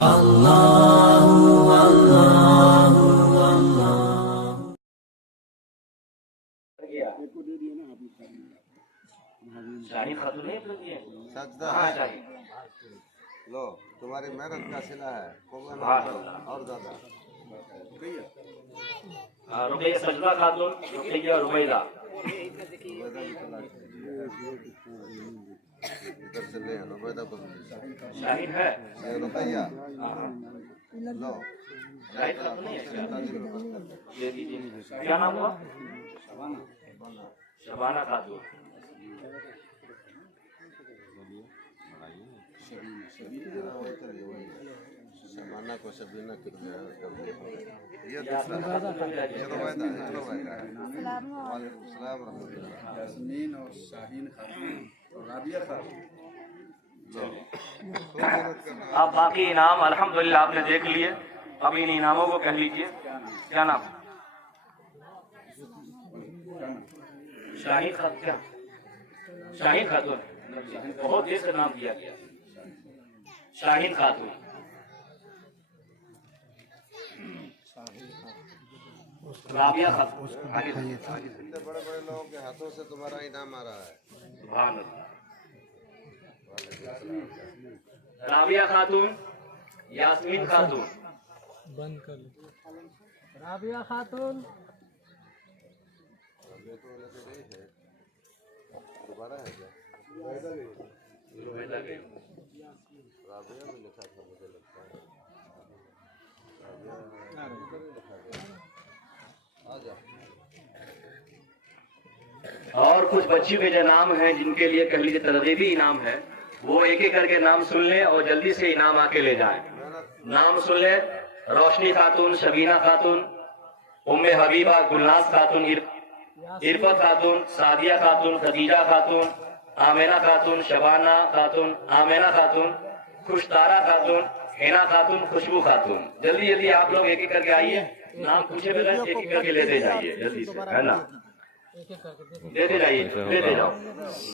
لو تمہاری محنت کا صلہ ہے اور زیادہ رقیہ سجدہ خاتون، رقیہ رویدہ، ادھر سے لے آنا بیدا کو شاہد ہے رقیہ لو شاہد خاتون نہیں ہے کیا؟ دے دیجیے۔ کیا نام ہوا؟ شبانہ خاتون۔ شبانہ کو شبینہ کر دیا یہ دوسرا یہ رویدہ ہے وعلیکم السلام ورحمۃ اللہ۔ یاسمین اور شاہین خاتون اور رابعہ خاتون۔ آپ باقی انعام الحمدللہ آپ نے دیکھ لیے، اب ان انعاموں کو کہہ لیجیے کیا نام؟ شاہین خاتون۔ کیا شاہین خاتون؟ بہت دیر سے نام دیا گیا شاہین خاتون۔ رابعہ خاتون۔ اتنے بڑے بڑے لوگوں کے ہاتھوں سے تمہارا انعام آ رہا ہے۔ سبحان اللہ۔ رابعہ خاتون، یاسمین خاتون، رابعہ خاتون، دوبارہ ہے کیا رویدہ گئی۔ رابعہ بھی لکھا تھا مجھے لگتا ہے آ جاؤ۔ اور کچھ بچیوں کے جو نام ہیں جن کے لیے کہہ لیجیے ترغیبی انعام ہے، وہ ایک ایک کر کے نام سن لیں اور جلدی سے انعام آ کے لے جائیں۔ نام سن لیں: روشنی خاتون، شبینہ خاتون، ام حبیبہ، گلناز خاتون، عرفت خاتون، سعدیہ خاتون، خدیجہ خاتون، آمینہ خاتون، شبانہ خاتون، آمینہ خاتون، خوشتارہ خاتون، حنا خاتون، خوشبو خاتون۔ جلدی جلدی آپ لوگ ایک ایک کر کے آئیے، نام پوچھے بغیر ایک ایک کر کے لیتے جائیے، جلدی سے ہے نا، لیتے جائیے، لیتے جاؤ۔